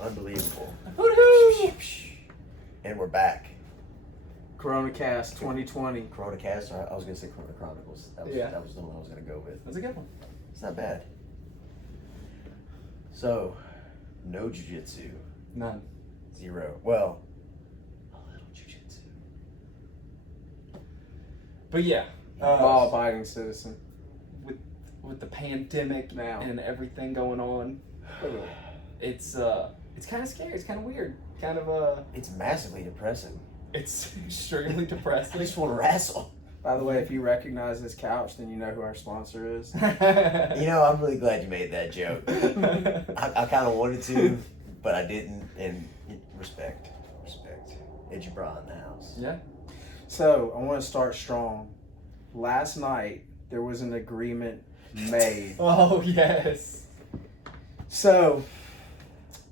Unbelievable. Woohoo! And we're back. Chronicles 2020. Chronicles, I was going to say Chronicles. That was the one I was going to go with. That's a good one. It's not bad. So, no jiu-jitsu. None. 0. Well, a little jiu-jitsu. But yeah. Law-abiding citizen. With the pandemic Now. and everything going on, it's kind of scary. It's kind of weird. Kind of It's massively depressing. it's extremely I depressing. just want to wrestle. By the way, if you recognize this couch, then you know who our sponsor is. You know, I'm really glad you made that joke. I kind of wanted to, but I didn't. And respect. Edgy Bra in the house. Yeah. So, I want to start strong. Last night, there was an agreement made. Oh yes. So,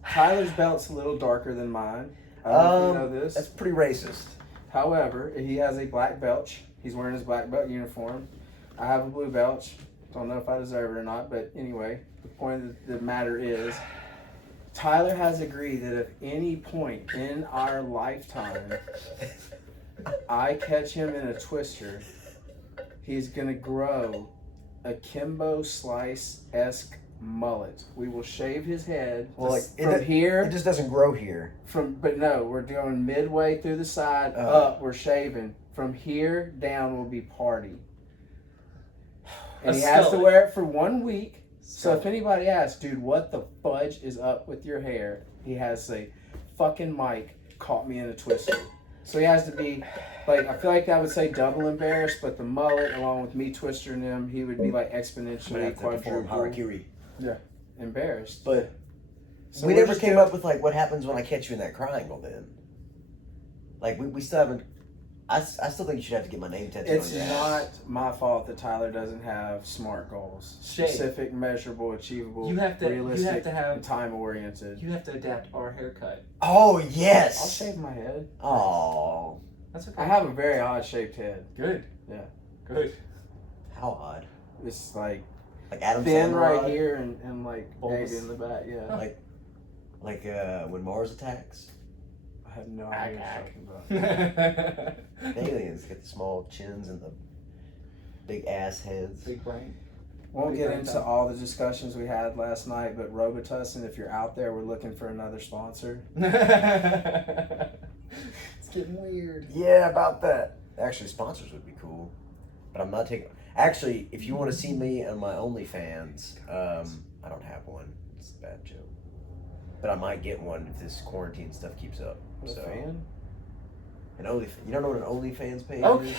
Tyler's belt's a little darker than mine. I don't know if you know this. That's pretty racist. However, he has a black belt. He's wearing his black belt uniform. I have a blue belt. Don't know if I deserve it or not, but anyway, the point of the matter is, Tyler has agreed that if any point in our lifetime I catch him in a twister, he's going to grow a Kimbo Slice-esque mullet. We will shave his head from here. It just doesn't grow here. But no, we're going midway through the side, up, we're shaving. From here down will be party. And he has to wear it for 1 week. So if anybody asks, dude, what the fudge is up with your hair? He has to say, fucking Mike caught me in a twister. So he has to be, like, I feel like I would say double embarrassed, but the mullet, along with me twistering him, he would be like exponentially quadruple. Harakiri. Yeah, embarrassed. But So we we're never just came doing- up with, like, what happens when I catch you in that triangle then. Like, we still haven't. I still think you should have to get my name tattooed It's on your not ass. my fault that Tyler doesn't have SMART goals. Shade. Specific, measurable, achievable, You have to realistic, have- and time-oriented. You have to adapt our haircut. Oh, I'll yes! shave my head. Oh. That's okay. I have a very odd-shaped head. Good. Yeah. Good. How odd. It's like Like Adam thin Sandler right odd? here and like Bulbous. maybe in the back. Yeah. Like when Mars attacks. I have no idea what you're talking about. Aliens get the small chins and the big ass heads. Big brain. Won't Big get brain into time. all the discussions we had last night, but Robitussin, if you're out there, we're looking for another sponsor. It's getting weird. Yeah, about that. Actually, sponsors would be cool, but I'm not taking. Actually, if you want to see me on my OnlyFans, I don't have one. It's a bad joke, but I might get one if this quarantine stuff keeps up. A So, fan? an you don't know what an OnlyFans page Okay. is?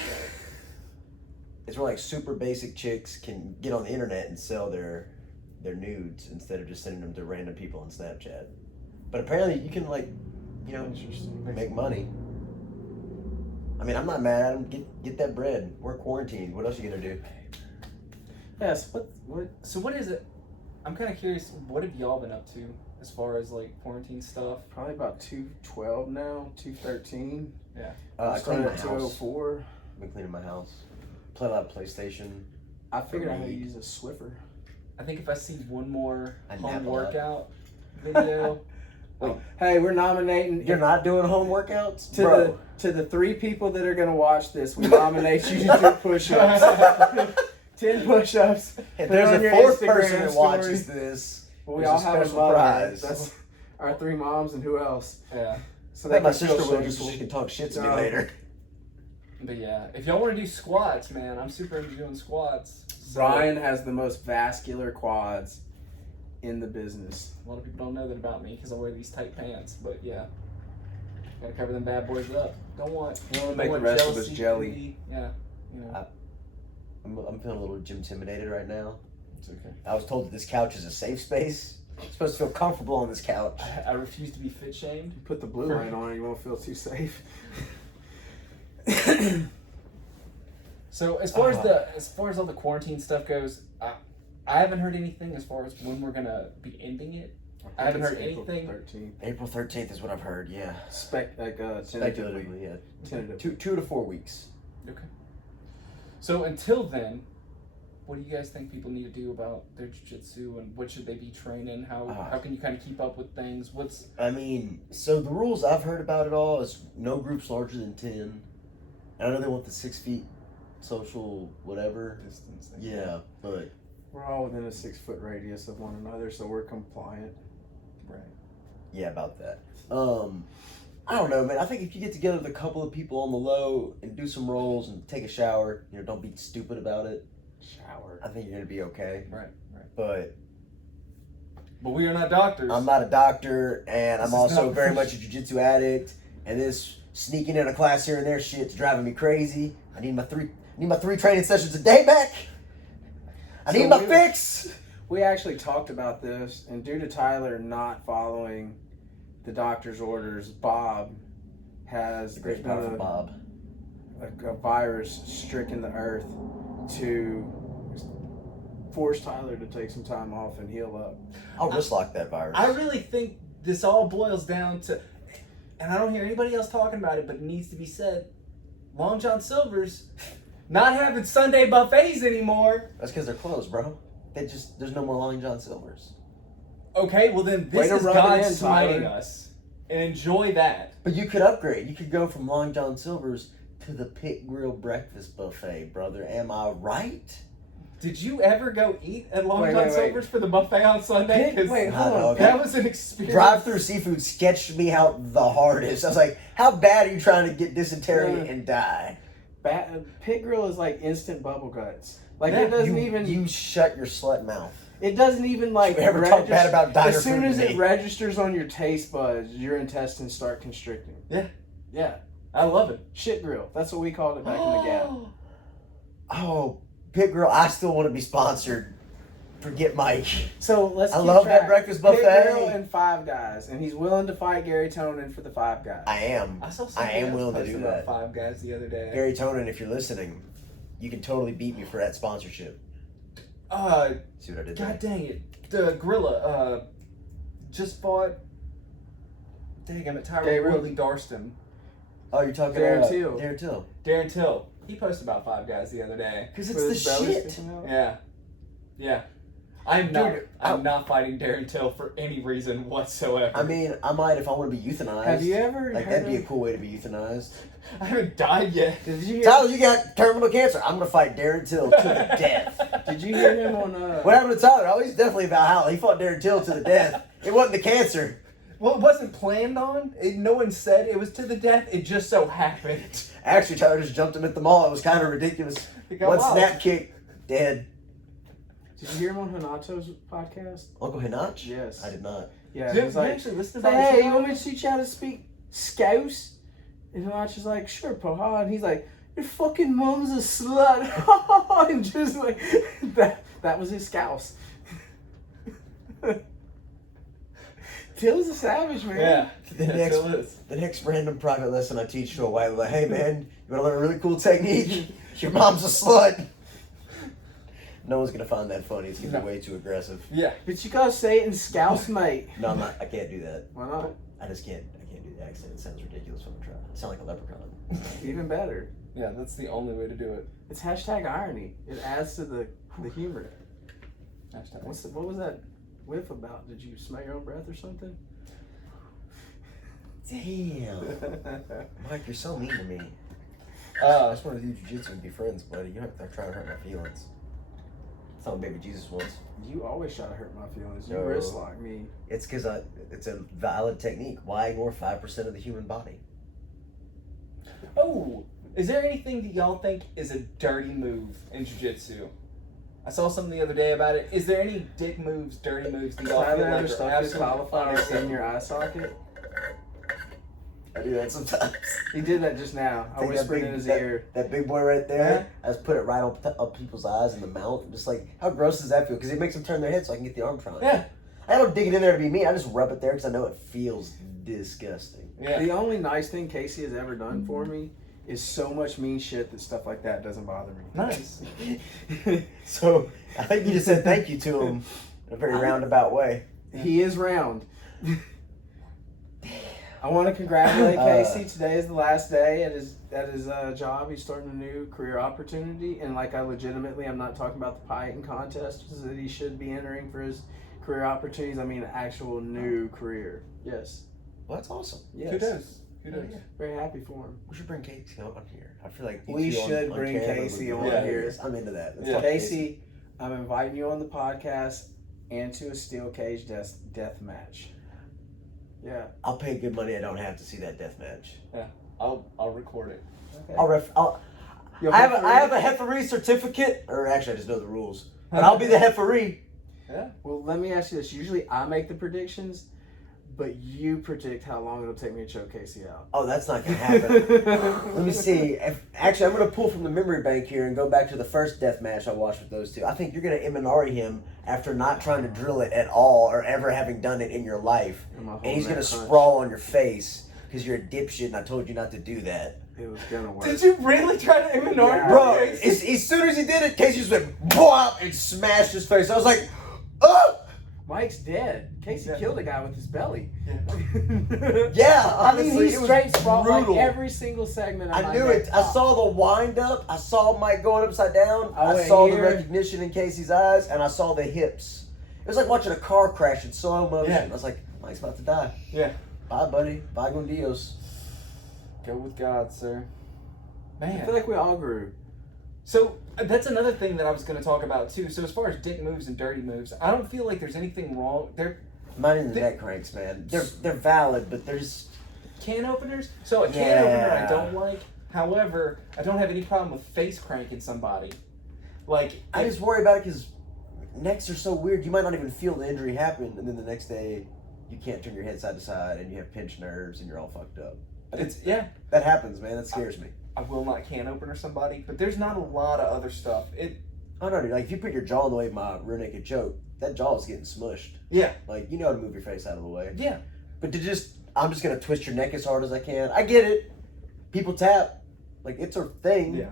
It's where like super basic chicks can get on the internet and sell their nudes instead of just sending them to random people on Snapchat. But apparently, you can Interesting. make money. I mean, I'm not mad at them. Get that bread. We're quarantined. What else are you gonna do? Yes. What? So what is it? I'm kind of curious. What have y'all been up to as far as like quarantine stuff? Probably about 212 now. 213. I cleaned Started my at house. 204. I've been cleaning my house. Play a lot of PlayStation. I figured out how to Read. use a Swiffer. I think if I see one more I home nap a lot. workout video, Hey, we're nominating. You're not doing home workouts, to the 3 people that are gonna watch this. We nominate you to do push-ups. 10 push-ups. If Put it on there's a your 4th Instagram person that story. watches this, Well, we there's all a have a special mother. prize. That's our 3 moms and who else? yeah. So I bet my can feel sister will just so grateful. she can talk shit to me No. later. But yeah, if y'all want to do squats, man, I'm super into doing squats. So, Brian has the most vascular quads in the business. A lot of people don't know that about me because I wear these tight pants. But yeah, gotta cover them bad boys up. Don't want. You want to don't make the want rest of us jealousy, jelly. envy. Yeah. You know. I'm feeling a little intimidated right now. It's okay. I was told that this couch is a safe space. I'm supposed to feel comfortable on this couch. I refuse to be fit shamed. You put the blue line on it, you won't feel too safe. So as far as all the quarantine stuff goes, I haven't heard anything as far as when we're gonna be ending it. I haven't heard anything. 13th. April 13th is what I've heard. Yeah. Tentatively. Speculatively, yeah. Tentative. 2 to 4 weeks. Okay. So until then, what do you guys think people need to do about their jiu-jitsu, and what should they be training? How can you kind of keep up with things? I mean, so the rules I've heard about it all is no groups larger than 10. And I know they want the 6 feet social whatever distance? Yeah, but we're all within a 6 foot radius of one another, so we're compliant. Right. Yeah, about that. I don't know, man. I think if you get together with a couple of people on the low and do some rolls and take a shower, don't be stupid about it. Shower. I think you're gonna be okay. Right. But we are not doctors. I'm not a doctor, and I'm also not- very much a jiu-jitsu addict. And this sneaking in a class here and there shit's driving me crazy. I need my three training sessions a day back. I need my fix. We actually talked about this, and due to Tyler not following the doctor's orders, Bob has The great powerful Bob. a virus stricken the earth to force Tyler to take some time off and heal up. I'll wrist lock that virus. I really think this all boils down to, and I don't hear anybody else talking about it, but it needs to be said, Long John Silver's not having Sunday buffets anymore. That's because they're closed, bro. There's no more Long John Silver's. Okay, well then Way this to is rub it God in, smiting Tyler. us. And enjoy that. But you could upgrade. You could go from Long John Silver's to the Pit Grill Breakfast Buffet, brother. Am I right? Did you ever go eat at Long John wait. Silver's for the buffet on Sunday? 'Cause Wait, hold on. that was an experience. Drive-through seafood sketched me out the hardest. I was like, how bad are you trying to get dysentery and die? Pit Grill is like instant bubble guts. Like Yeah, it doesn't even. You shut your slut mouth. It doesn't even like. You ever talk bad about diner as soon food as to it me? registers on your taste buds, your intestines start constricting. Yeah. Yeah. I love it. Shit Grill. That's what we called it back in the Gap. Oh, Pit Grill, I still want to be sponsored. Forget Mike. So let's. I keep love track. that breakfast Pit buffet. Grill and Five Guys, and he's willing to fight Gary Tonin for the Five Guys. I am. I saw I something am else willing to posted do about that. Five Guys the other day. Gary Tonin, if you're listening, you can totally beat me for that sponsorship. See what I did there? God dang it. The Gorilla just fought. Dang, I'm at Tyrone Gabriel? Woodley Darston. Oh, you're talking Darren about Till. Darren Till. Darren Till. He posted about Five Guys the other day. Because With it's his the belly shit. sticking out? Yeah. Yeah. I'm Dude, not fighting Darren Till for any reason whatsoever. I mean, I might if I want to be euthanized. Have you ever Like, heard that'd be a of- cool way to be euthanized. I haven't died yet. Did you hear? Tyler, you got terminal cancer. I'm going to fight Darren Till to the death. Did you hear him on? What happened to Tyler? Oh, he's definitely Valhalla. He fought Darren Till to the death. It wasn't the cancer. Well, it wasn't planned on. No one said it was to the death. It just so happened. Actually, Tyler just jumped him at the mall. It was kind of ridiculous. It got One wild. snap kick, dead. Did you hear him on Hanato's podcast? Uncle Hinach? Yes. I did not. Yeah, Did he's you like, actually listen to say, that? hey, you want me to teach you how to speak Scouse? And Hanach is like, sure, Poha. And he's like, your fucking mom's a slut. And just like, that was his Scouse. Till's a savage, man. Yeah. The Yeah, next- still is. The next random private lesson I teach to a white, like, hey man, you want to learn a really cool technique? Your mom's a slut. No one's gonna find that funny. It's gonna be No. way too aggressive. Yeah. But you gotta say it in Scouse, mate. No, I'm not. I can't do that. Why not? I just can't. I can't do the accent. It sounds ridiculous when I try. I sound like a leprechaun. Even better. Yeah, that's the only way to do it. It's hashtag irony. It adds to the humor. Hashtag. What was that whiff about? Did you smell your own breath or something? Damn, Mike, you're so mean to me. I just want to do jiu-jitsu and be friends, buddy. You don't have to try to hurt my feelings. That's not what baby Jesus wants. You always try to hurt my feelings. You No. wrist lock me. It's because it's a valid technique. Why ignore 5% of the human body? Oh, is there anything that y'all think is a dirty move in jiu-jitsu? I saw something the other day about it. Is there any dick moves, dirty moves that y'all Tyler feel ever like are stuck his absolutely cauliflower in unacceptable? your eye socket? I do that sometimes. He did that just now. I Take that whispered big- in his that- ear. That big boy right there, I just put it right up people's eyes and the mouth. Just like, how gross does that feel? Because it makes them turn their head so I can get the arm trying. Yeah. I don't dig it in there to be mean. I just rub it there because I know it feels disgusting. Yeah. The only nice thing Casey has ever done for me is so much mean shit that stuff like that doesn't bother me. Nice. So I think you just said thank you to him in a very roundabout way. He is round. I want to congratulate Casey. Today is the last day at his job. He's starting a new career opportunity, and like I'm not talking about the pie eating contests that he should be entering for his career opportunities. I mean, an actual new career. Yes. Well, that's awesome. Yes. Kudos. Yeah. Very happy for him. We should bring Casey on here. I feel like We should bring camera Casey would be on hilarious. here. I'm into that. Let's Yeah. talk Casey, I'm inviting you on the podcast and to a steel cage death match. Yeah. I'll pay good money. I don't have to see that death match. I'll record it. Okay. You'll I have referee? a referee certificate, or actually I just know the rules. But I'll be the referee. Well, let me ask you this. Usually I make the predictions, but you predict how long it'll take me to choke Casey out. Oh, that's not gonna happen. Let me see. Actually, I'm gonna pull from the memory bank here and go back to the first death match I watched with those two. I think you're gonna Imanari him after not trying to drill it at all or ever having done it in your life, and he's gonna sprawl on your face because you're a dipshit and I told you not to do that. It was gonna work. Did you really try to Imanari? Yeah. Bro, as soon as he did it, Casey just went BWAP and smashed his face. I was like, oh! Mike's dead. Casey killed a guy with his belly. Yeah, I mean, honestly, he it was straight sprawled like brutal. every single segment. Of I my knew neck it. I popped. saw the wind up. I saw Mike going upside down. I I went saw the here. recognition in Casey's eyes, and I saw the hips. It was like watching a car crash in slow motion. Yeah. I was like, Mike's about to die. Yeah. Bye, buddy. Bye, con Dios. Go with God, sir. I Man. feel like we all grew. So that's another thing that I was going to talk about too. So as far as dick moves and dirty moves, I don't feel like there's anything wrong. They're Mine in the neck cranks, man. They're valid, but there's can openers. So a can Yeah. opener I don't like. However, I don't have any problem with face cranking somebody. Like I just worry about it because necks are so weird. You might not even feel the injury happen, and then the next day you can't turn your head side to side, and you have pinched nerves, and you're all fucked up. it's That happens, man. That scares me. I will not can opener somebody, but there's not a lot of other stuff. I don't know, like if you put your jaw in the way of my rear naked choke, that jaw is getting smushed. Yeah. Like you know how to move your face out of the way. Yeah. But I'm just gonna twist your neck as hard as I can. I get it. People tap, like it's a thing. Yeah.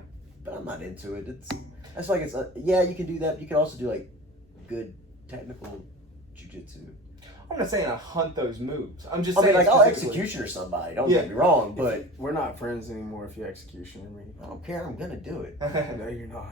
But I'm not into it. That's like yeah, you can do that. But you can also do like good technical jujitsu. I'm not saying I hunt those moves. I'm just I saying mean, like I'll specifically- executioner somebody. Don't Yeah. get me wrong, but We're not friends anymore if you execution me. I don't care. I'm gonna do it. No, you're not.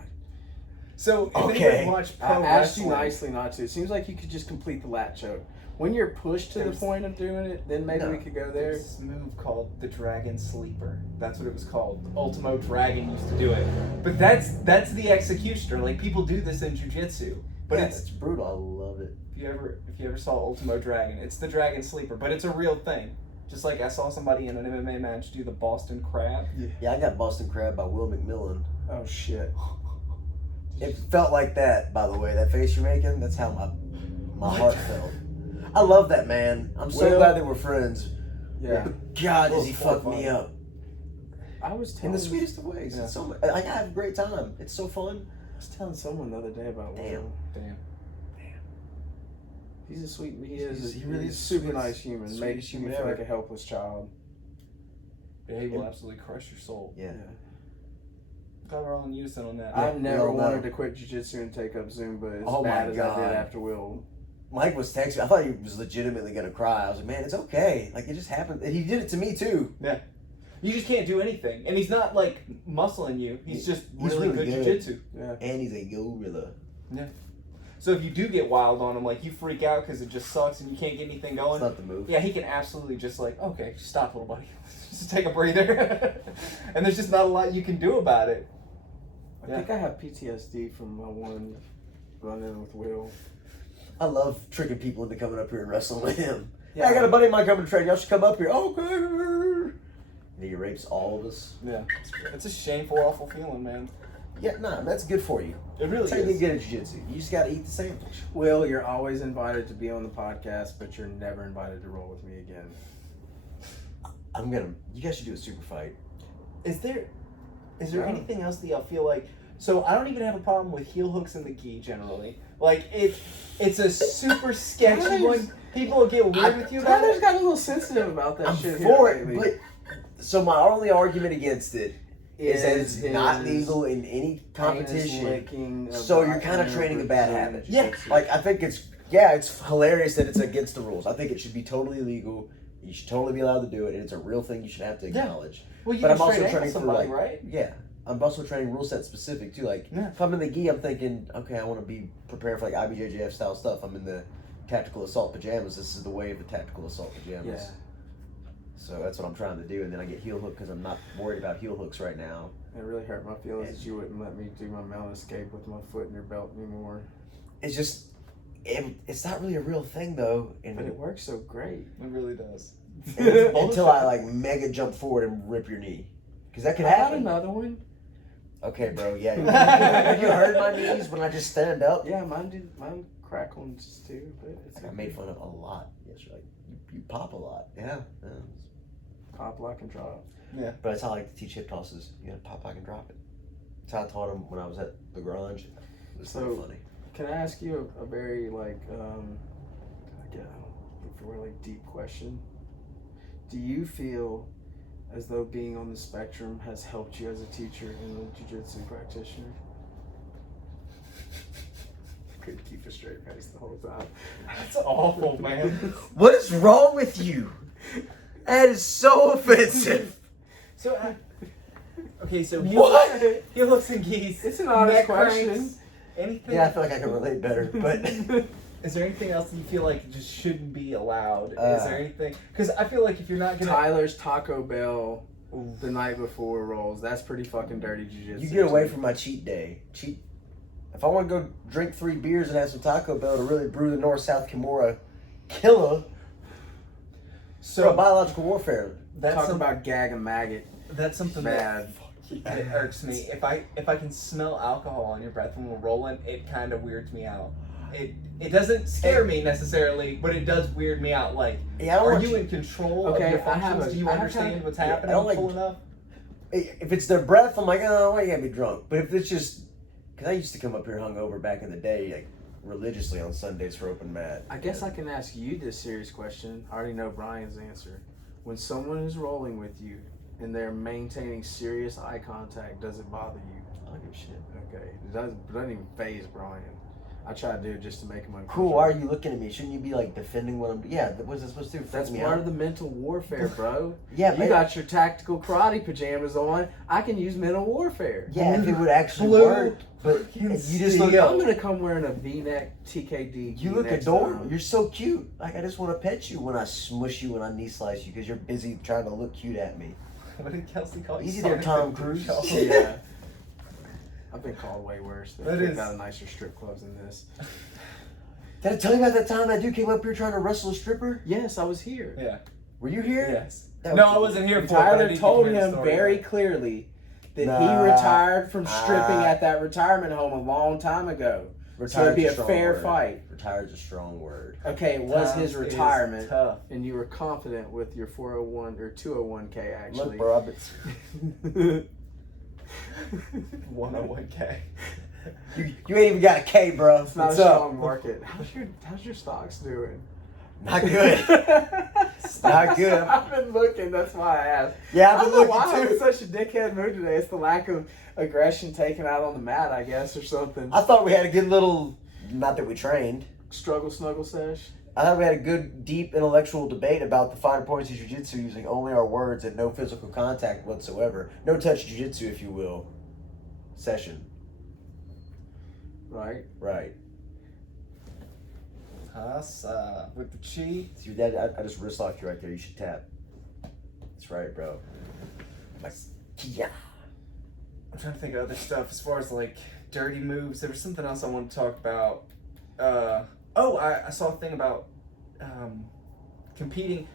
So if Okay. anybody watch pro I asked you wrestling, nicely not to. It seems like you could just complete the lat choke. When you're pushed to the There's- point of doing it, then maybe No. we could go there. there's this move called the Dragon Sleeper. That's what it was called. Ultimo Dragon used to do it. But that's the executioner. Like people do this in jiu-jitsu. But Yeah, it's it's brutal. I love it. if you ever saw Ultimo Dragon, it's the Dragon Sleeper, but it's a real thing. Just like I saw somebody in an MMA match do the Boston Crab. Yeah, I got Boston Crab by Will McMillan. Oh shit. It felt like that, by the way. That face you're making, that's how my heart felt. I love that man. I'm so Will- glad that we're friends. Yeah. But God, does he Will's fuck me horrifying. up. I was In telling the sweetest of ways. Yeah. It's so much, I have a great time. It's so fun. I was telling someone the other day about Damn. Will. Damn. He's a sweet. He really is is a super sweetest- nice human. sweetest Makes you human feel ever. like a helpless child. Yeah, he will absolutely crush your soul. Yeah. Glad we're all in unison on that. I've never we all wanted know. to quit jiu-jitsu and take up Zumba as Oh my bad as I God. did after Will. Mike was texting. I thought he was legitimately gonna cry. I was like, man, it's okay. Like it just happened. And he did it to me too. You just can't do anything. And he's not like muscling you. He's just He's really really good good. jiu-jitsu. Yeah. And he's a gorilla. So if you do get wild on him, like you freak out because it just sucks and you can't get anything It's going, not the move. yeah, he can absolutely just like, okay, stop, little buddy. Just take a breather. And there's just not a lot you can do about it. I think I have PTSD from my one run-in with Will. I love tricking people into coming up here and wrestling with him. Yeah. Yeah, I got a buddy of mine coming to train. Y'all should come up here. Okay. And he rapes all of us. Yeah. It's a shameful, awful feeling, man. Yeah, nah, that's good for you. It really That's how you get is. good at jiu-jitsu. You just gotta eat the sandwich. Will, you're always invited to be on the podcast, but you're never invited to roll with me again. You guys should do a super fight. Is there Yeah. anything else that y'all feel like? So I don't even have a problem with heel hooks in the gi generally. Like it's a super sketchy Tyler's- one. People will get weird with you about Tyler's it. got a little sensitive about that I'm shit for here it, lately. but so my only argument against it is that it's not his legal in any anus competition. licking of So you're the kind of inner training a bad Brazilian habit. jiu-jitsu. Like I think it's hilarious that it's against the rules. I think it should be totally legal. You should totally be allowed to do it, and it's a real thing you should have to acknowledge. Well, you But can I'm also straight training angle for, somebody, like, right? Yeah. I'm also training rule set specific, too. Like, Yeah. if I'm in the gi, I'm thinking, okay, I want to be prepared for, like, IBJJF style stuff. I'm in the tactical assault pajamas. This is the way of the tactical assault pajamas. Yeah. So that's what I'm trying to do, and then I get heel hook because I'm not worried about heel hooks right now. It really hurt my feelings that you wouldn't let me do my mount escape with my foot in your belt anymore. It's just, it's not really a real thing, though. And But it works so great. It really does. until I, like, mega jump forward and rip your knee. Because that could I got happen. another one. Okay, bro, yeah. Have you heard my knees when I just stand up? Yeah, mine crack ones too, but it's I got made fun of a lot. Yes, you're like, you pop a lot. Yeah. pop, lock, and drop. Yeah. But that's how I like to teach hip tosses. You gotta pop, lock, and drop it. That's how I taught them when I was at the garage. It was so funny. Can I ask you a very like again, for like deep question? Do you feel as though being on the spectrum has helped you as a teacher and a jiu-jitsu practitioner? Couldn't keep a straight face the whole time. That's awful, man. What is wrong with you? That is so offensive. So, okay, so What? He looks in geese. It's an honest neck question. cranks, anything? Yeah, I feel like I can relate better, but Is there anything else that you feel like just shouldn't be allowed? Is there anything? Because I feel like if you're not gonna Tyler's Taco Bell the night before rolls, that's pretty fucking dirty jiu-jitsu. you get away from my cheat day. If I want to go drink 3 beers and have some Taco Bell to really brew the North-South Kimura killer, so biological warfare. Talk about gag and maggot. That's something Bad. that irks me. If I can smell alcohol on your breath when we're rolling, it kind of weirds me out. It doesn't scare me necessarily, but it does weird me out. Like, Yeah, I don't are want you you- in control Okay, of your I functions? have a- Do you I have understand kind of- what's yeah, I happening don't like- full enough? If it's their breath, I'm like, oh, why you gotta be drunk? But if it's just, because I used to come up here hungover back in the day, like religiously on Sundays for open mat. I guess I can ask you this serious question. I already know Brian's answer. When someone is rolling with you and they're maintaining serious eye contact, does it bother you? I don't give a shit. Okay. It doesn't even faze Brian. I try to do it just to make him uncomfortable. Cool. Why are you looking at me? Shouldn't you be like defending what I'm? Yeah. What's that supposed to do? That's Freak me part out? of the mental warfare, bro. Yeah, You man. got your tactical karate pajamas on. I can use mental warfare. Yeah, if it would actually Blue work. But you just look. steel. I'm gonna come wearing a V-neck TKD. You look next adorable. time. You're so cute. Like I just want to pet you when I smush you and I knee slice you because you're busy trying to look cute at me. What did Kelsey call you? Easy there, Sonic Tom the Cruise. Hedgehog? Yeah. I've been called way worse. That They've is- got nicer strip clubs than this. Did I tell you about that time that dude came up here trying to wrestle a stripper? Yes, I was here. Yeah. Were you here? Yes. That No, was- I wasn't here for it. but I Tyler did told hear the him story. very clearly that Nah. he retired from stripping Nah. at that retirement home a long time ago. So it'd Retired's be a strong fair word. fight. Retired's a strong word. Okay, it was Times his is retirement, tough. and you were confident with your 401 or 201k actually. Look, bro, I've been, 101K. you ain't even got a K, bro. It's not What's a up? strong market. How's your stocks doing? Not good. Not good. I've been looking. That's why I asked. Yeah, I I've don't been know why I'm in looking too. such a dickhead mood today. It's the lack of aggression taken out on the mat, I guess, or something. I thought we had a good little, not that we trained. Struggle snuggle sesh. I thought we had a good, deep intellectual debate about the finer points of jiu-jitsu using only our words and no physical contact whatsoever. No touch jiu-jitsu, if you will. Session. Right. Right. With the chi. See, I just wrist locked you right there. You should tap. That's right, bro. Like, yeah. I'm trying to think of other stuff as far as like dirty moves. There was something else I wanted to talk about. I saw a thing about competing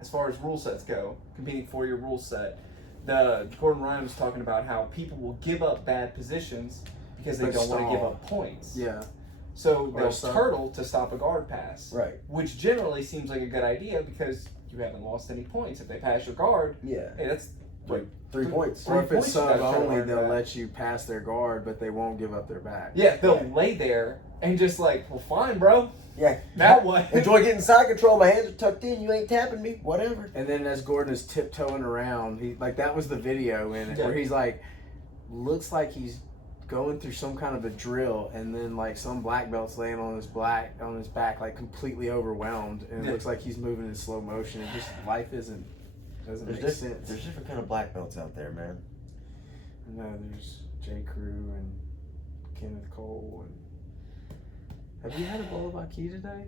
as far as rule sets go. Competing for your rule set. Gordon Ryan was talking about how people will give up bad positions because they Like don't want to give stall. up points. Yeah. So Or they'll stop. turtle to stop a guard pass. Right. Which generally seems like a good idea because you haven't lost any points. If they pass your guard, Yeah. hey, that's Like 3 points. Or if points it's you gotta sub try to only, learn they'll back. let you pass their guard, but they won't give up their back. yeah, they'll Yeah. lay there and just like, well, fine, bro. Yeah. Now what? Enjoy getting side control. My hands are tucked in. You ain't tapping me. Whatever. And then as Gordon is tiptoeing around, he like that was the video in it Yeah. where he's like, looks like he's going through some kind of a drill, and then like some black belt's laying on his back, like completely overwhelmed, and it looks like he's moving in slow motion. And just life doesn't make sense. There's different kind of black belts out there, man. No, there's J. Crew and Kenneth Cole. And have you had a bowl of Aki today?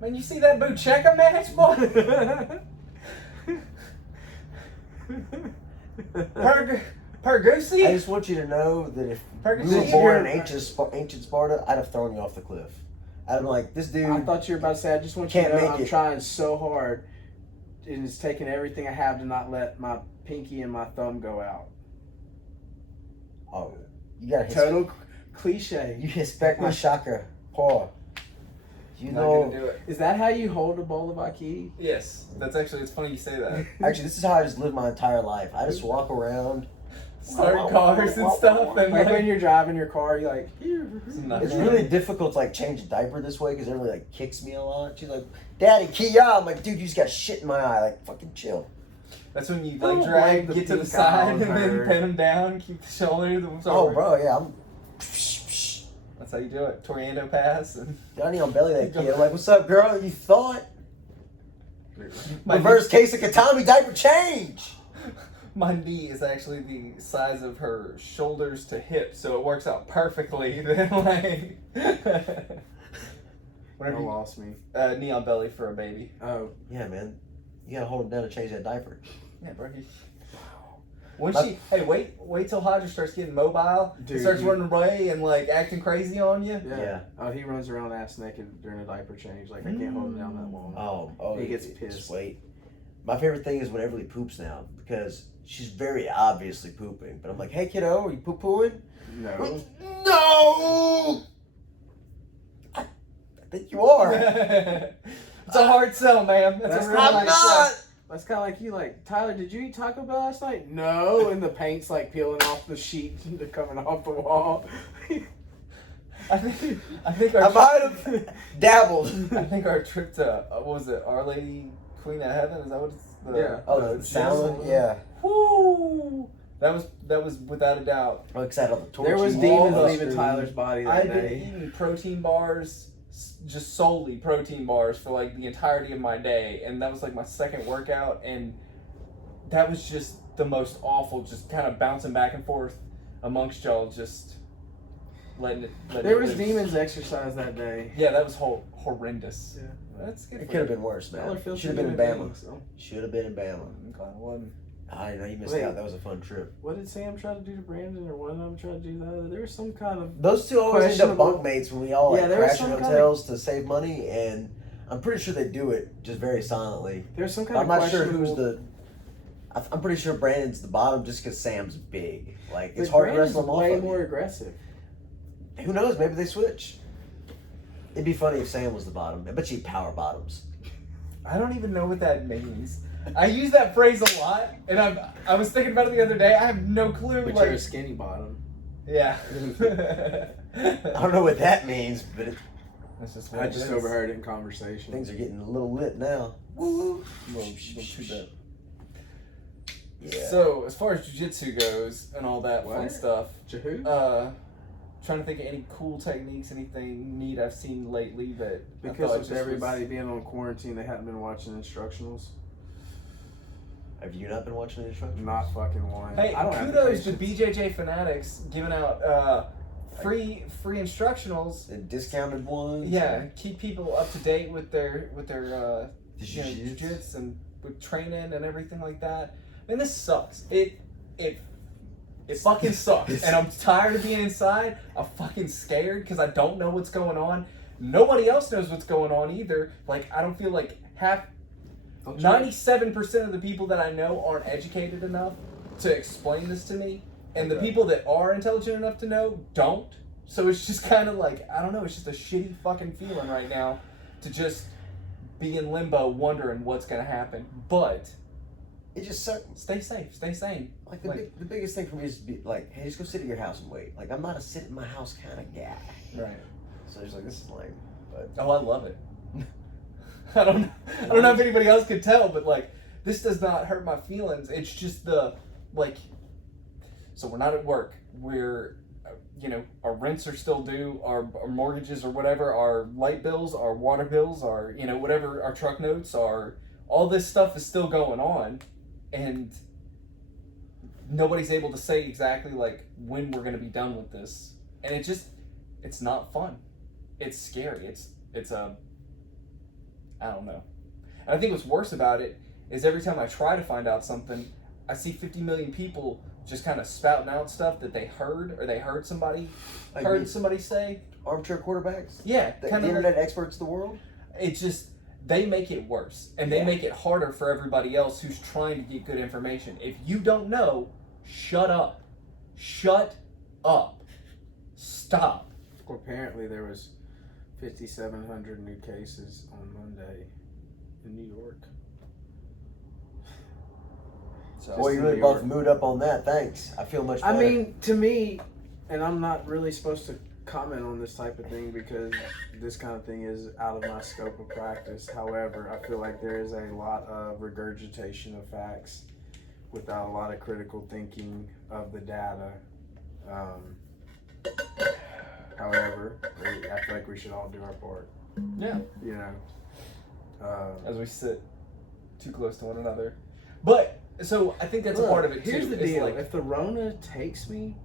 Man, you see that Buchecha match, boy? Pergusi? I just want you to know that if Pergusi, you were born in ancient Sparta, I'd have thrown you off the cliff. I'd have been like, this dude. I thought you were about to say, I just want you can't to know make I'm it. trying so hard, and it's taking everything I have to not let my pinky and my thumb go out. Oh, you gotta Total cliche. You respect my chakra, Paul. You Not gonna know, do it. Is that how you hold a bowl of Aki? Yes, that's actually, it's funny you say that. actually, this is how I just live my entire life. I just walk around. Start cars and stuff, and Like when you're driving your car, you're like, It's really difficult to like change a diaper this way because everybody like kicks me a lot. She's like, "Daddy, key out." I'm like, "Dude, you just got shit in my eye. Like, fucking chill." That's when you Don't like drag, blame the get to the pink side, eye and on then her. pin them down, keep the shoulder. Oh, bro, yeah, I'm. That's how you do it. Toriando pass. And I need on belly that kid. I'm like, "What's up, girl? You thought?" my Reverse case of Katami diaper change. My knee is actually the size of her shoulders to hips, so it works out perfectly. Then like, You whenever you, lost me. knee on belly for a baby. Oh, Yeah, man, you gotta hold him down to change that diaper. Yeah, bro. When she, hey, wait till Hodger starts getting mobile, Dude, starts you- running away and like acting crazy on you. Yeah. Oh, he runs around ass naked during a diaper change. Like I can't hold him down that long. Oh, He gets just pissed. wait. My favorite thing is when Everly poops now because she's very obviously pooping. But I'm like, "Hey, kiddo, are you poo-pooing?" No. No. I think you are. It's a hard sell, man. That's That's a real I'm hard not. sell. That's kind of like you, like, Tyler, did you eat Taco Bell last night? No, and the paint's like peeling off the sheet and coming off the wall. I think I our might have dabbled. I think our trip to what was it, Our Lady Queen of Heaven? Is that what it's? Yeah. Oh, the sound. Jesus? Yeah. Woo! That was without a doubt. I'm excited on the torch. There was All demons the leaving screen. Tyler's body that I'd been day. eating protein bars, just solely protein bars for like the entirety of my day, and that was like my second workout, and that was just the most awful, just kind of bouncing back and forth amongst y'all, just letting it. There was loose. demons exercise that day. Yeah, that was horrendous. Yeah. That's good. It for could have you. been worse, Tyler man. feels Should have been in human Bama. beings, so. Should have been in Bama. I'm glad it wasn't. I know you missed Wait. out. That was a fun trip. What did Sam try to do to Brandon, or one of them try to do the other? There was some kind of. Those two always end up Questionable. bunkmates when we all like Yeah, there was crash in some kind hotels to save money, and I'm pretty sure they do it just very silently. There's some kind I'm of. not sure who's questionable- the. I'm pretty sure Brandon's the bottom just because Sam's big. Like it's But hard to Brandon's wrestle him off. way of more you. aggressive. Who knows? Maybe they switch. It'd be funny if Sam was the bottom. I bet you power bottoms. I don't even know what that means. I use that phrase a lot, and I was thinking about it the other day. I have no clue. But like, you're a skinny bottom. yeah. I don't know what that means, but That's just what I it just is. overheard it in conversation. things are getting a little lit now. Woo! Little too bit. Yeah. So as far as jiu-jitsu goes and all that fun What? stuff, Jahoo? trying to think of any cool techniques, anything neat I've seen lately that I Because thought of just everybody being on quarantine, they hadn't been watching instructionals. Have you not been watching the instructions? Not fucking one. Hey, I don't have the kudos to patience. BJJ Fanatics giving out free instructionals. The discounted ones. Yeah, keep people up to date with their Jiu-jitsu. jiu-jitsu and with training and everything like that. Man, this sucks. It fucking sucks. And I'm tired of being inside. I'm fucking scared because I don't know what's going on. Nobody else knows what's going on either. Like, I don't feel like 97% of the people that I know aren't educated enough to explain this to me. And the Okay. people that are intelligent enough to know don't. So it's just kind of like, I don't know, it's just a shitty fucking feeling right now to just be in limbo wondering what's going to happen. But It just sucks. stay safe, stay sane. Like the biggest thing for me is to be like, hey, just go sit at your house and wait. Like I'm not a sit in my house kind of guy. Right. So it's like this is lame. But Oh, I love it. I don't know if anybody else could tell, but like this does not hurt my feelings. It's just the like So we're not at work. We're, our rents are still due, our mortgages or whatever, our light bills, our water bills, our, whatever, our truck notes, all this stuff is still going on. And nobody's able to say exactly like when we're going to be done with this. And it's not fun. It's scary. I don't know. And I think what's worse about it is every time I try to find out something, I see 50 million people just kind of spouting out stuff that they heard or they heard somebody say. Armchair quarterbacks? Yeah. The internet experts of the world? They make it worse. And they make it harder for everybody else who's trying to get good information. If you don't know, shut up. Shut up. Stop. Well, apparently there was 5,700 new cases on Monday in New York. So boy, you really both mood up on that. Thanks. I feel much better. I mean, to me, and I'm not really supposed to comment on this type of thing because this kind of thing is out of my scope of practice. However, I feel like there is a lot of regurgitation of facts without a lot of critical thinking of the data. However, I feel like we should all do our part. Yeah. As we sit too close to one another. But, so I think that's a part of it too. Here's the deal. If the Rona takes me,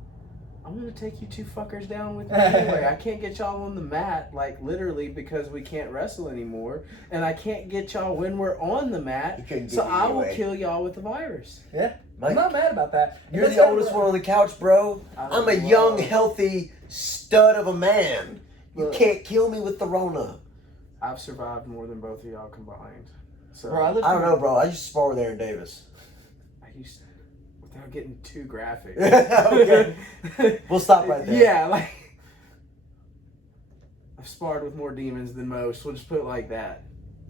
I'm going to take you two fuckers down with me anyway. I can't get y'all on the mat, like literally, because we can't wrestle anymore. And I can't get y'all when we're on the mat. So I will kill y'all with the virus. Yeah. I'm not mad about that. You're the oldest one on the couch, bro. I'm a young, healthy stud of a man. You can't kill me with the Rona. I've survived more than both of y'all combined. So bro, I don't know, bro. I used to spar with Aaron Davis. Without getting too graphic. Okay. We'll stop right there. Yeah, like I've sparred with more demons than most. We'll just put it like that.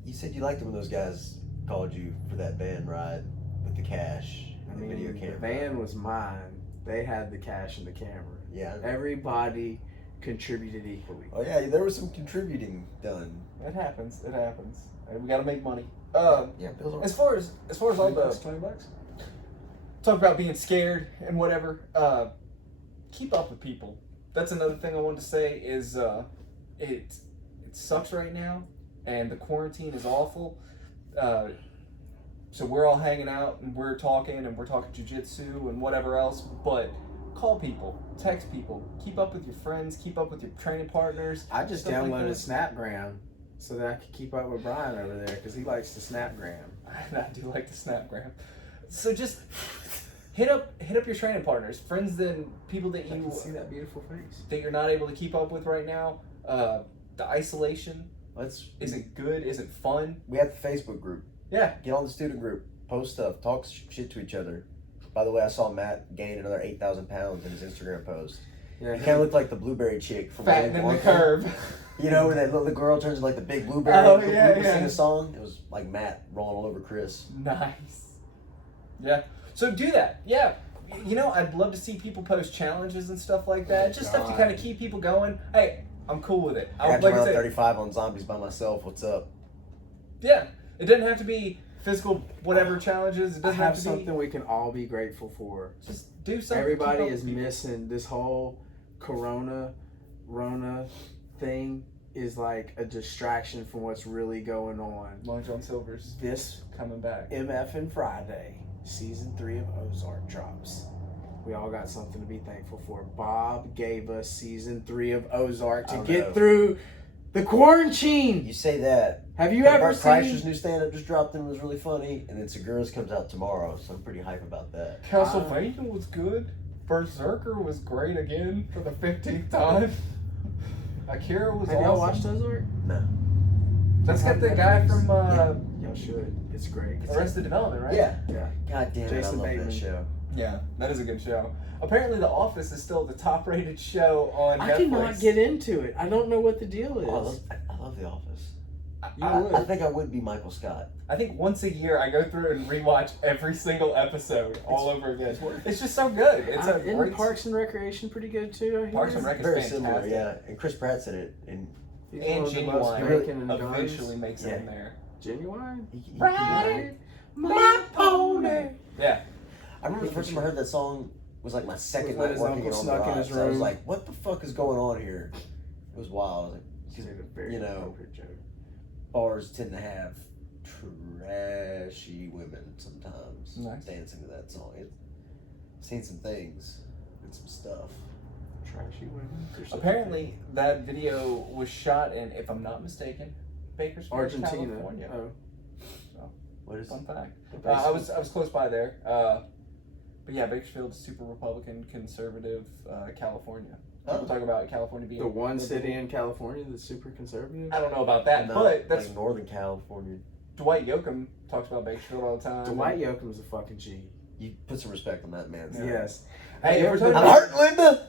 You said you liked it when those guys called you for that van ride with the cash and the video camera. The van was mine. They had the cash and the camera. Yeah. Everybody contributed equally. Oh yeah, there was some contributing done. It happens. We gotta make money. Yeah, bills are as far as all the $20. Talk about being scared and whatever. Keep up with people. That's another thing I wanted to say is it sucks right now, and the quarantine is awful. So we're all hanging out and we're talking jujitsu and whatever else. But call people, text people, keep up with your friends, keep up with your training partners. I just downloaded Snapgram so that I could keep up with Brian over there because he likes the Snapgram. I do like the Snapgram. So just hit up your training partners, friends, then people that you can see that beautiful face that you're not able to keep up with right now. The isolation isn't good, isn't fun. We have the Facebook group. Yeah, get on the student group, post stuff, talk shit to each other. By the way, I saw Matt gain another 8,000 pounds in his Instagram post. Yeah, he kind of looked like the blueberry chick from Fattening the Curve. You know, when that little girl turns like the big blueberry. Oh yeah. Sing a song. It was like Matt rolling all over Chris. Nice. Yeah. So do that. Yeah. I'd love to see people post challenges and stuff like that. Just stuff to kind of keep people going. Hey, I'm cool with it. I got around 35 on zombies by myself. What's up? Yeah. It doesn't have to be physical whatever challenges. It doesn't have to be something we can all be grateful for. Just do something. Everybody is missing this whole Rona thing is like a distraction from what's really going on. Long John Silver's this coming back. MF and Friday, season 3 of Ozark drops. We all got something to be thankful for. Bob gave us season 3 of Ozark to get through the quarantine. You say that. Have you ever seen? Kreischer's new stand-up just dropped and was really funny, and then Segura's comes out tomorrow, so I'm pretty hype about that. Castlevania was good. Berserker was great again for the 15th time. Akira was awesome. Have y'all watched Ozark? No. That's got the guy from Y'all should. It's great. Arrested Development, right? Yeah. Yeah. God damn it, Jason I love Bateman. that show. Yeah, that is a good show. Apparently The Office is still the top-rated show on Netflix. I cannot get into it. I don't know what the deal is. I love The Office. I think I would be Michael Scott. I think once a year I go through and rewatch every single episode all over again. It's just so good. Isn't Parks and Recreation pretty good too? Parks and Rec is very fantastic. similar, yeah. And Chris Pratt's in it, and Genuine eventually makes it in there. Genuine? Riding my pony. Yeah. I remember the first time I heard that song was like my second When night his working uncle on snuck the in his rides. I was room. like, what the fuck is going on here? It was wild. I was like, Just made a very you know, appropriate joke. bars tend to have trashy women sometimes Nice. dancing to that song. Seen some things and some stuff. Trashy women. There's such a Apparently, thing. that video was shot in, if I'm not mistaken, Bakersfield, Argentina. California. Oh. What is Fun fact. the I was close by there. But yeah, Bakersfield's super Republican, conservative, California. People Oh. talk about California being The one liberal. city in California that's super conservative. I don't know about that, No, but that's like Northern California. Dwight Yoakam talks about Bakersfield all the time. Dwight Yoakam's a fucking G. You put some respect on that man's Yeah. name. Yes. Hey, Have we're you talking ever I'm been- about- hurting, Linda.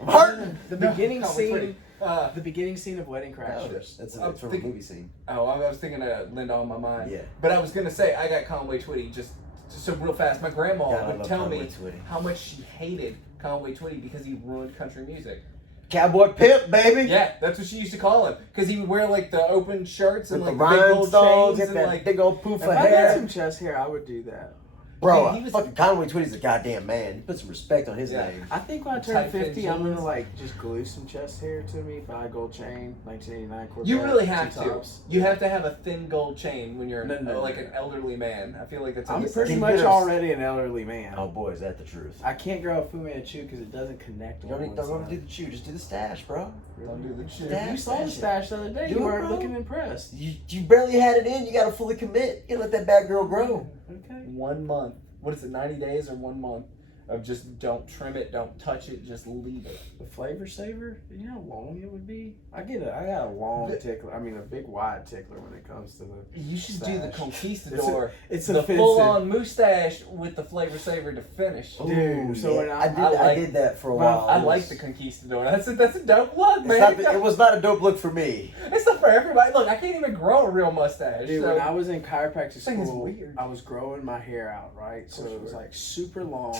I'm hurting. The No, beginning no, it's scene. pretty. The beginning scene of Wedding Crashers. That's I'm it's from a thinking- movie scene. Oh, I was thinking of Linda on my mind. Yeah. But I was gonna say I got Conway Twitty just so real fast. My grandma God, I would love tell Conway me Twitty. how much she hated Conway Twitty because he ruined country music. Cowboy pimp, baby. Yeah, that's what she used to call him because he would wear like the open shirts With and the like the big gold rhinestones, chains get and that like. big old poof If of I had hair. some chest hair, I would do that. Bro, He was- fucking Conway Twitty's a goddamn man. You put some respect on his Yeah. name. I think when I turn Tight fit 50, I'm gonna jeans. like just glue some chest hair to me, buy a gold chain, 1989 Corvette. You really have two to. tops. You have to have a thin gold chain when you're No, like no. an elderly man. I feel like that's. a I'm good pretty thing. much Get us- already an elderly man. Oh boy, is that the truth. I can't grow a Fu Manchu because it doesn't connect. You don't on need one don't side. do the chew, just do the stash, bro. Don't do the shit. Stash. You saw the stash the other day. Do You it, weren't bro. looking impressed. You barely had it in. You gotta fully commit. You gotta let that bad girl grow. Okay. 1 month. What is it? 90 days or 1 month of just don't trim it, don't touch it, just leave it. The flavor saver. You know how long it would be? I got a long tickler. I mean, a big wide tickler when it comes to the. You should do the Stash. conquistador, It's the offensive. full-on mustache with the flavor saver to finish. Dude, so when I I did that for a Well, while. I It like was- the conquistador. That's a dope look, It's man. not it was not a dope look for me. It's not for everybody. Look, I can't even grow a real mustache. Dude, so. when I was in chiropractic Thing is school, weird. I was growing my hair out, right? So course it you was were. like super long.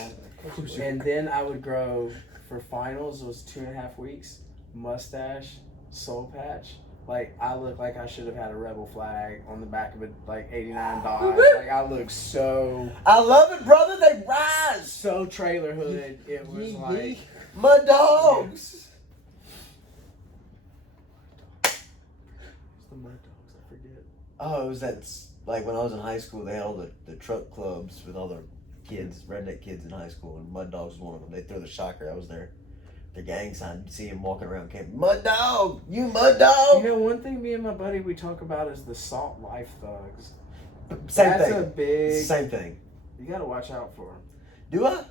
course you And then I would grow for finals, it was 2.5 weeks, mustache, soul patch. Like I look like I should have had a rebel flag on the back of a like 89 Dodge. Like I look so I love it, brother. They rise. trailer hood. It was Yee, like yee. My dogs. the Mud Dogs, I forget. Oh, it was that like when I was in high school. They had all the truck clubs with all the kids, redneck kids in high school, and Mud Dogs was one of them. They throw the shocker. I was there. The gang sign. You see him walking around camp. Mud Dog, you Mud Dog. You know, one thing me and my buddy we talk about is the Salt Life Thugs. Same That's thing. a big. Same thing. You gotta watch out for them. Do I?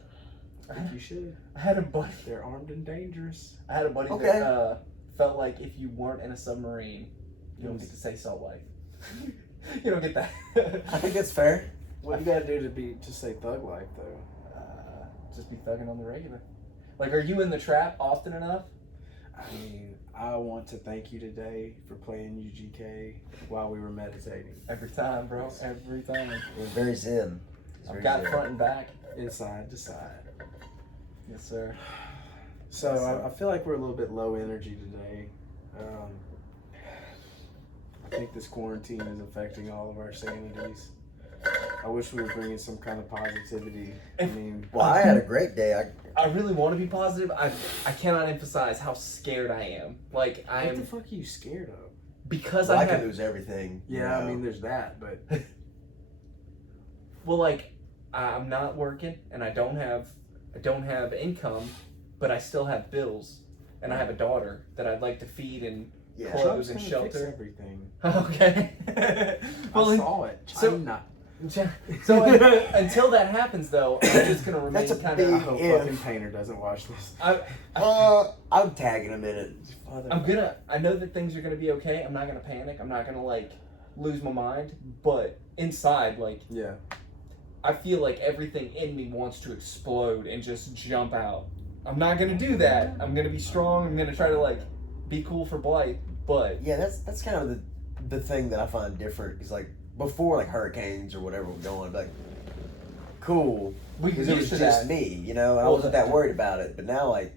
I think you should. I had a buddy. They're armed and dangerous. I had a buddy Okay. that felt like if you weren't in a submarine, you don't get to say salt life. You don't get that. I think that's fair. What you gotta do to say thug life though? Just be thugging on the regular. Like, are you in the trap often enough? I mean, I want to thank you today for playing UGK while we were meditating. Every time, bro. Every time. It was very zen. It's I've very got zen. front and back. Inside to side. Yes, sir. So I feel like we're a little bit low energy today. I think this quarantine is affecting all of our sanities. I wish we were bringing some kind of positivity. I mean, Well, I had a great day. I really want to be positive. I cannot emphasize how scared I am. Like, I what the am, fuck are you scared of? because I I could have, lose everything. you Yeah, I know. mean, there's that, but well, like, I'm not working and I don't have income, but I still have bills. And I have a daughter that I'd like to feed and Yeah. clothes Trump's and gonna fix shelter. everything. Okay. well, I saw it. so- China. so until that happens, though, I'm just gonna remain That's a kind I big- of. hope If- fucking Painter doesn't watch this. I'm tagging him in it. I know that things are gonna be okay. I'm not gonna panic. I'm not gonna like lose my mind. But inside, like, Yeah. I feel like everything in me wants to explode and just jump out. I'm not gonna do that. I'm gonna be strong. I'm gonna try to like be cool for Blythe. But Yeah, that's kind of the thing that I find different. Is like before like hurricanes or whatever were going, like cool we because used it was to just that. me, you know. I Well, wasn't that worried about it. But now, like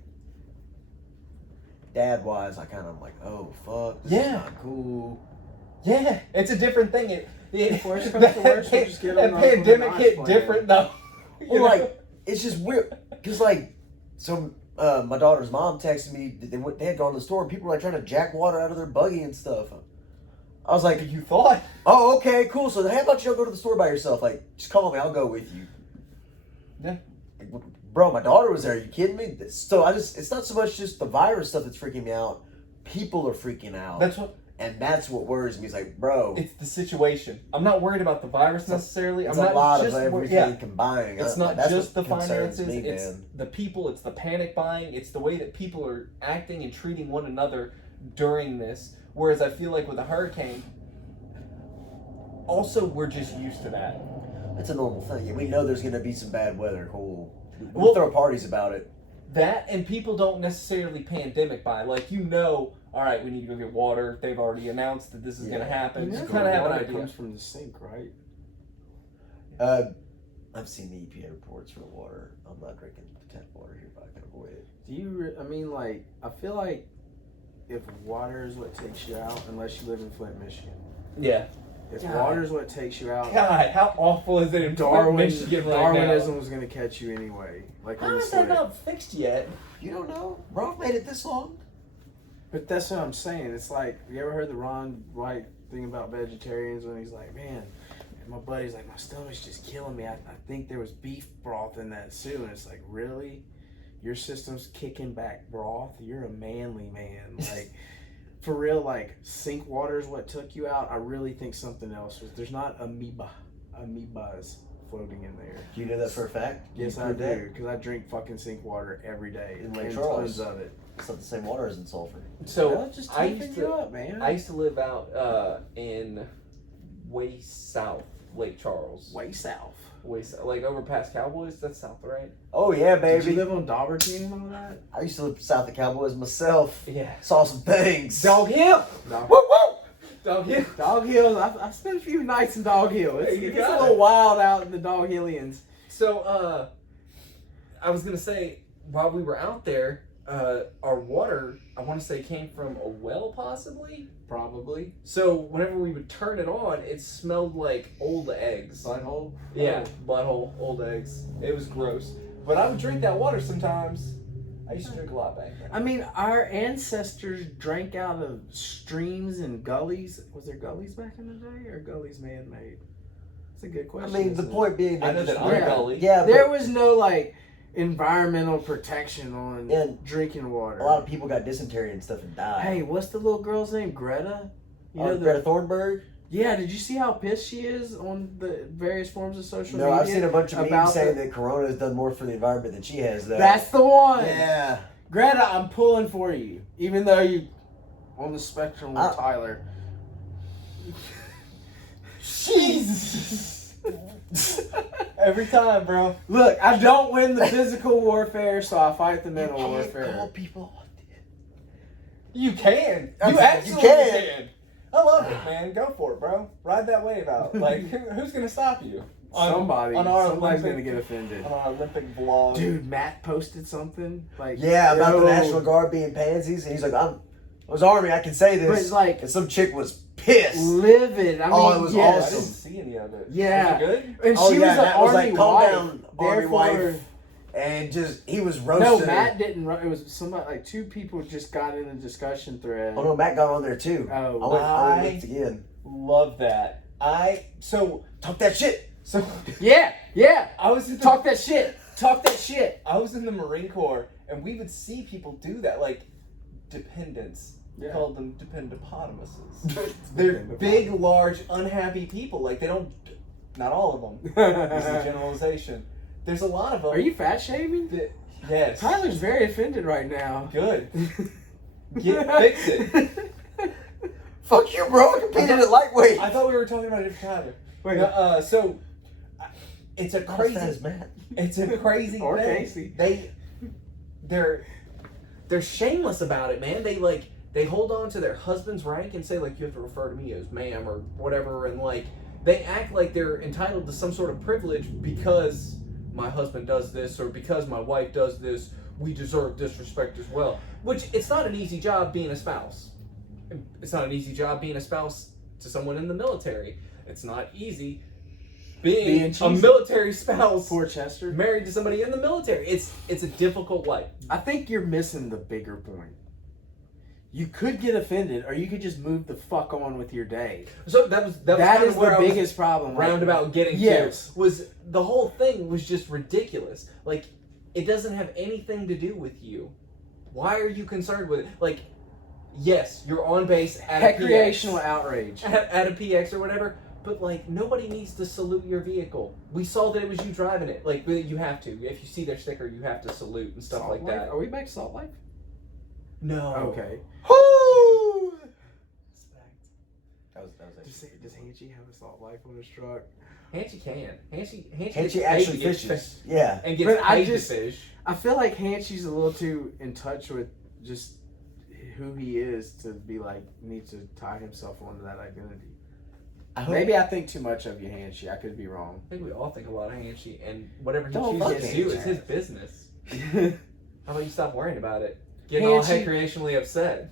dad wise, I kind of like, oh fuck, this is Yeah. not cool. Yeah, it's a different thing. If worse comes to worse, we'll just get on that our pandemic fucking hit ice plan. different though. You Well, know? like it's just weird because like so my daughter's mom texted me that they had gone to the store and people were like trying to jack water out of their buggy and stuff. I was like, You thought? oh, okay, cool. So how about you don't go to the store by yourself? Like, just call me, I'll go with you. Yeah. Like, bro, my daughter was there. Are you kidding me? So it's not so much just the virus stuff that's freaking me out. People are freaking out. That's what worries me. It's like, bro, It's the situation. I'm not worried about the virus necessarily. it's I'm a not lot just of everything yeah. combined. It's not That's just the what concerns finances. me, It's man. the people. It's the panic buying. It's the way that people are acting and treating one another during this. Whereas I feel like with a hurricane, also we're just used to that. It's a normal thing. We know there's going to be some bad weather. Cool. We'll Well- throw parties about it. That and people don't necessarily pandemic buy. Like all right, we need to go get water. They've already announced that this is going to happen. You kind of have an idea. It comes from the sink, right? I've seen the EPA reports for the water. I'm not drinking tap water here if I can avoid it. Do you? I mean, like, I feel like if water is what takes you out, unless you live in Flint, Michigan. Yeah. If God. water is what takes you out, God, how awful is it in Michigan right Darwinism now? was going to catch you anyway. Like, How is that not fixed yet? You don't know? Rock made it this long? But that's what I'm saying. It's like, you ever heard the Ron White thing about vegetarians when he's like, man, and my buddy's like, my stomach's just killing me. I think there was beef broth in that soup. And it's like, really? Your system's kicking back broth? You're a manly man. Like, for real, like, sink water is what took you out. I really think something else was. There's not amoebas floating in there. Do you know that for a fact? Yes, You I proved that? do, because I drink fucking sink water every day. In Lake and Charles. tons of it. It's not the same water as in sulfur. So Well, just I taping used you to up, man. I used to live out in way south Lake Charles. Way south. Way south, like over past Cowboys. That's south, right? Oh, yeah, Did you baby. live on Daubertine and all that? I used to live south of Cowboys myself. Yeah. Saw some things. Dog Hill. Dog, Woo woo. Dog Hill. Dog Hill. I spent a few nights in Dog Hill. It's, You it's got a little it. wild out in the Dog Hillians. So I was gonna say while we were out there, our water I want to say came from a well possibly. Probably. So whenever we would turn it on, it smelled like old eggs. Butthole. Yeah, butthole, old eggs. It was gross. But I would drink that water sometimes. I used to drink a lot back then. I mean, our ancestors drank out of streams and gullies. Was there gullies back in the day, or gullies man-made? That's a good I question. mean, the isn't it? point being I know just- that our Yeah. gully. Yeah, There was no, like, environmental protection on And drinking water. a lot of people got dysentery and stuff and died. Hey, what's the little girl's name? Greta? You know, Greta Thunberg? Yeah, did you see how pissed she is on the various forms of social No, media? I've seen a bunch of about memes saying the- that Corona has done more for the environment than she has, though. That's the one! Yeah. Greta, I'm pulling for you. Even though you on the spectrum with Tyler. Jesus. Every time, bro. Look, I don't win the physical warfare, so I fight the mental Call warfare. people. You can. I You mean, absolutely you can. can. I love it, man. Go for it, bro. Ride that wave out. Like, who's gonna stop you? Somebody's on our gonna Olympic- get offended. On our Olympic vlog. Dude, Matt posted something like Yeah, about the yo. National Guard being pansies, and he's like, I was Army, I can say But this. it's like And some chick was pissed. livid. I mean, Oh, it was I yes. didn't see any of it. Yeah. Was it good? And Oh, she yeah, was an Matt was army like, calm wife. down, Army Therefore, wife. And just, he was roasting no, her. Matt didn't. It was somebody like two people just got in a discussion thread. Oh no, Matt got on there too. Oh, I went again. Love that. Talk that shit. So yeah. I was in the, Talk that shit. Talk that shit. I was in the Marine Corps, and we would see people do that, like dependents. We Yeah. called them dependopotamuses. They're big, large, unhappy people. Like they don't. Not all of them. This is a generalization. There's a lot of them. Are you fat shaming? Yes. Tyler's very offended right now. Good. Fix it. Fuck you, bro. I competed at lightweight. I thought we were talking about a different Tyler. Wait. No, so it's a Not as fat crazy. as Matt. It's a crazy Or thing. Casey. They're shameless about it, man. They hold on to their husband's rank and say like you have to refer to me as ma'am or whatever, and like they act like they're entitled to some sort of privilege because my husband does this or because my wife does this. We deserve disrespect as well. Which it's not an easy job being a spouse. It's not an easy job being a spouse to someone in the military. It's not easy being a cheesy. military spouse, Poor Chester. married to somebody in the military. It's a difficult life. I think you're missing the bigger point. You could get offended, or you could just move the fuck on with your day. So that was That kind is of where the I was biggest problem. roundabout getting Yes. to. Was the whole thing was just ridiculous. Like, it doesn't have anything to do with you. Why are you concerned with it? Like, yes, you're on base at Recreational a PX, outrage. at a PX or whatever, but like nobody needs to salute your vehicle. We saw that it was you driving it. Like, you have to. If you see their sticker, you have to salute and stuff Salt like Life? that. Are we back to Salt Life? No. Okay. Woo! That was Does Hanchy have a Salt Life on his truck? Hanchy can. Hanchy Hanchy gets paid actually to get fishes. Yeah. and gets But I paid just- to fish. I feel like Hanchy's a little too in touch with just who he is to be like, needs to tie himself onto that identity. Maybe I think too much of you, Hanchy. I could be wrong. I think we all think a lot of Hanchy, and whatever he Don't chooses fuck to do Hanchy. is his business. How about you stop worrying about it? Getting all Hanchy- recreationally upset.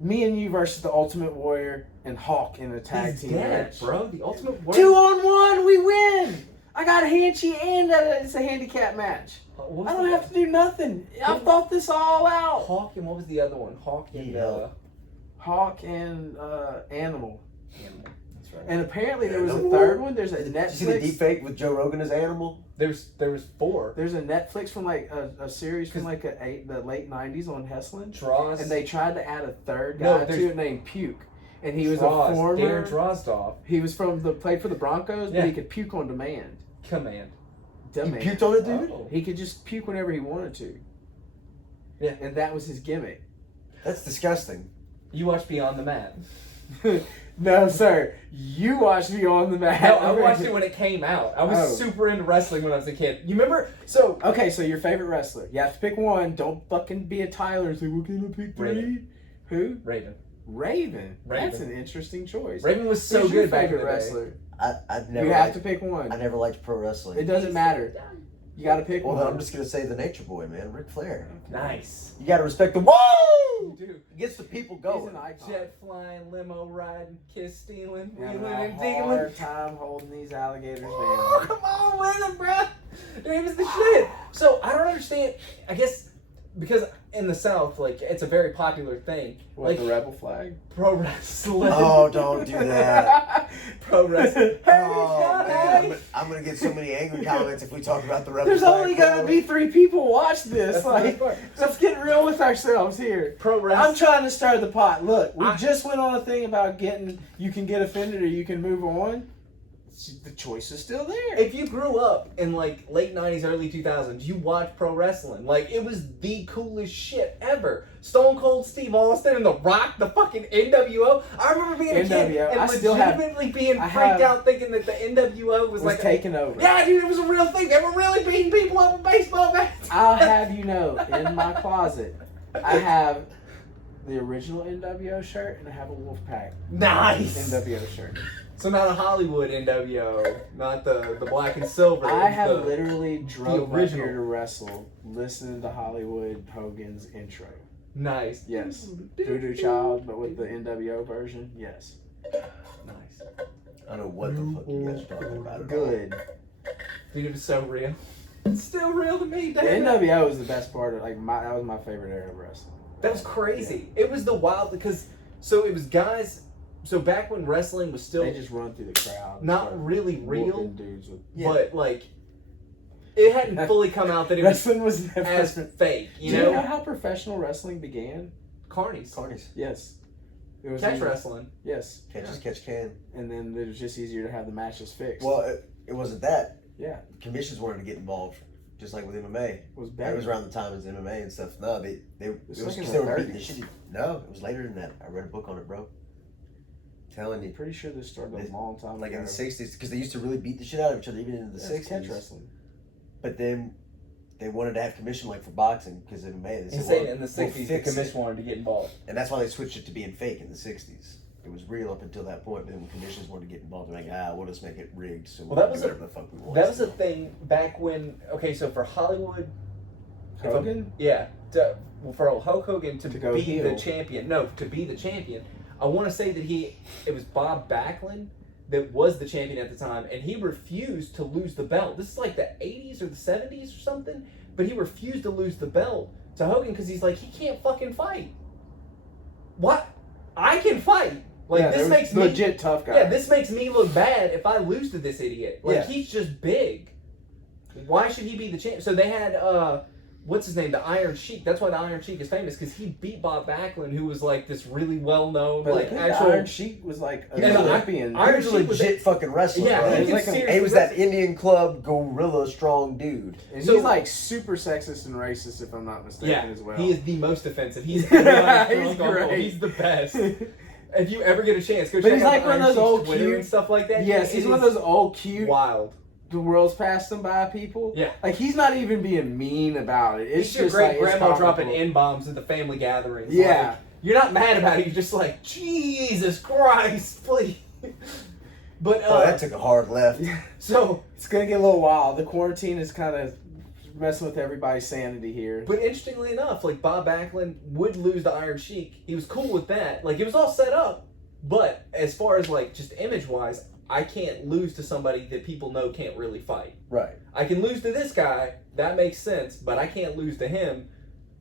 Me and you versus the Ultimate Warrior and Hawk in a tag He's team dead, match. bro. The ultimate warrior. 2-on-1, we win. I got Hanchy, and it's a handicap match. What was I don't the- have to do nothing. I've thought this all out. Hawk, and what was the other one? Hawk and Yeah. Hawk and Animal. Animal. That's right. And apparently there was a Animal? third one. There's a Did you see the Netflix. deep fake with Joe Rogan as Animal? There was 4. There's a Netflix from like a series from like the late '90s on Heslin, Draws. and they tried to add a third No, guy there's- to it named Puke, and he was Draws. a former. Darren Drozdoff. He was played for the Broncos, Yeah. but he could puke on demand. Command. You Demand. puked on it, dude? Oh. He could just puke whenever he wanted to. Yeah. And that was his gimmick. That's disgusting. You watched Beyond the Mat. No, sir. You watched me on the mat. No, I watched it when it came out. I was Oh. super into wrestling when I was a kid. You remember? So Okay, so your favorite wrestler. You have to pick one. Don't fucking be a Tyler and say, what can I pick three? Raven. Who? Raven. Raven. That's Raven. an interesting choice. Raven was so Who's your good back in favorite the day. wrestler? I've never You have liked, to pick one. I never liked pro wrestling. It doesn't matter. You gotta pick Well, one. then I'm just gonna say the Nature Boy, man, Ric Flair. Nice. You gotta respect the woo. Dude. It gets the people He's going. an icon. Jet flying, limo riding, kiss stealing, Having wheeling a and dealing. hard time holding these alligators Oh, down. come on with it, bro. Dude, he was the shit. So I don't understand. I guess because in the South, like, it's a very popular thing. What, Like the rebel flag? pro wrestling. Oh, don't do that. Pro wrestling. Oh, Hey, man, I'm gonna get so many angry comments if we talk about the rebel There's flag only gonna pro. be 3 people watch this. That's the Like, best part. let's get real with ourselves here. Pro I'm wrestling. trying to stir the pot. Look, we I- just went on a thing about you can get offended or you can move on. The choice is still there. If you grew up in like late 90s, early 2000s, you watched pro wrestling. Like, it was the coolest shit ever. Stone Cold Steve Austin and The Rock, the fucking NWO. I remember being a kid NWO, and I still have- legitimately being I freaked have- out thinking that the NWO was like taken over. Yeah, dude, it was a real thing. They were really beating people up with baseball bats. I'll have you know, in my closet, I have the original NWO shirt and I have a Wolfpack Nice. NWO shirt. So not a Hollywood NWO, not the black and silver. I It's have the- literally drove my original. here to wrestle listening to Hollywood Hogan's intro. Nice. Yes. Voodoo Child, but with the NWO version, yes. Nice. I don't know what the fuck you guys are talking about. at all. Good. Dude, it was so real. It's still real to me, The damn it. NWO was the best part of that was my favorite era of wrestling. That was crazy. It was the wild because so it was guys. So back when wrestling was still They just run through the crowd. and not start really real, whooping dudes with but like it hadn't fully come out that it was wrestling was never. as fake. Do You you know know, how professional wrestling began? carnies, Carnies. Yes. It was catch easy- wrestling. Yes. Can't just catch can. And then it was just easier to have the matches fixed. Well, it wasn't that. yeah. Commissions wanted to get involved, just like with MMA. It was It better. was around the time as MMA and stuff. No, it was like in because the they were beating the 30s. shit. No, it was later than that. I read a book on it, bro. Telling you, Pretty sure this started a long time like ago. in the '60s, because they used to really beat the shit out of each other, even into the That's catch '60s. wrestling. But then they wanted to have commission like for boxing because of MMA. They said, Insane. well, In the we'll '60s, the fix it. commission wanted to get involved. And that's why they switched it to being fake in the '60s. It was real up until that point, but then when commissions wanted to get involved, they're like, we'll just make it rigged, so Well, we'll that was do a- whatever the fuck we want. That was a thing back when. Okay, so for Hollywood, Hogan? yeah, for Hulk Hogan to go be the heel. champion. No, to be the champion. I want to say that it was Bob Backlund that was the champion at the time, and he refused to lose the belt. This is like the 80s or the 70s or something, but he refused to lose the belt to Hogan because he's like, he can't fucking fight. What? I can fight. Like, this makes me legit tough guy. Yeah, this makes me look bad if I lose to this idiot. Like, he's just big. Why should he be the champ? So they had what's his name, the Iron Sheik. That's why the Iron Sheik is famous, because he beat Bob Backlund, who was like this really well known, but like the actual Iron Sheik was like an Yeah, Olympian. He was a legit fucking wrestler. Yeah, bro. he He was that Indian club gorilla strong dude. And So- he's like super sexist and racist, if I'm not mistaken, as well. he is the most offensive. He's everybody's He's drunk uncle. great. He's the best. If you ever get a chance, go But check he's out like the one of Iron those Sheik's old Twitter cute- and stuff like that. Yes, It he's one of is those old cute. wild. The world's passed them by people. Yeah. Like, he's not even being mean about it. It's It's your just great like, it's grandma dropping comical. N-bombs at the family gatherings. Yeah. Like, you're not mad about it. You're just like, Jesus Christ, please. But Oh, that took a hard left. so, It's gonna get a little wild. The quarantine is kind of messing with everybody's sanity here. but interestingly enough, like Bob Backlund would lose the Iron Sheik. He was cool with that. Like, it was all set up. But as far as like just image-wise, I can't lose to somebody that people know can't really fight. Right. I can lose to this guy. That makes sense. But I can't lose to him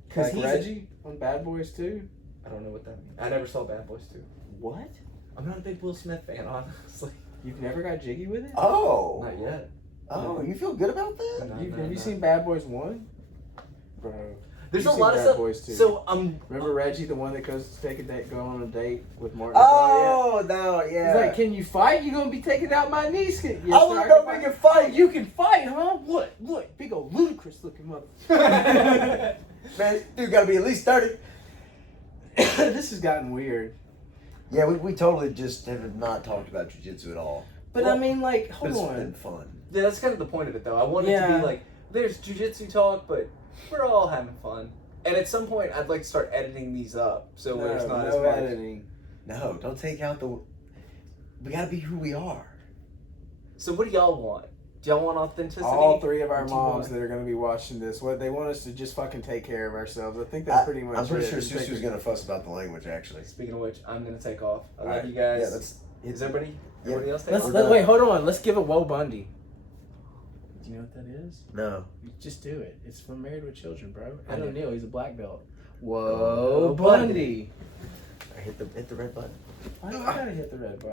because Like he's Reggie on Bad Boys 2. I don't know what that means. I never saw Bad Boys 2. What? I'm not a big Will Smith fan, honestly. You've never got jiggy with it? Oh. Not yet. Oh, you feel good about that? No, Have you seen Bad Boys 1? Bro. There's You've a seen lot of Bad stuff. Boys 2. So Remember Reggie, the one that goes to take a date, go on a date with Martin? Oh, no, yeah. He's like, can you fight? You gonna be taking out my niece? Yes, I wanna sir, know can if we can fight. You can fight, huh? What? What? Big old ludicrous looking mother. Man, this dude gotta be at least 30. This has gotten weird. Yeah, we totally just have not talked about jiu-jitsu at all. But Well, I mean, like, But hold it's on. been fun. Yeah, that's kind of the point of it, though. I want it to Yeah. be like, there's jujitsu talk, but we're all having fun. And at some point, I'd like to start editing these up, so there's not as no much. editing. No, don't take out the... We gotta be who we are. So what do y'all want? Do y'all want authenticity? All three of our Or do you moms want- that are going to be watching this, what they want us to just fucking take care of ourselves. I think that's pretty much I'm pretty it. sure Just Susu's take- gonna fuss about the language, actually. Speaking of which, I'm gonna take off. I love Alright. you guys. Yeah, that's... Is everybody? Yeah. Everybody else take Let's, off? We're done. wait, hold on. Let's give it Woe Bundy. Do you know what that is? No. You just do it. It's from Married with Children, bro. I Ed do. O'Neill, he's a black belt. Whoa, Whoa, Bundy. I hit the red button. Why do I gotta hit the red button?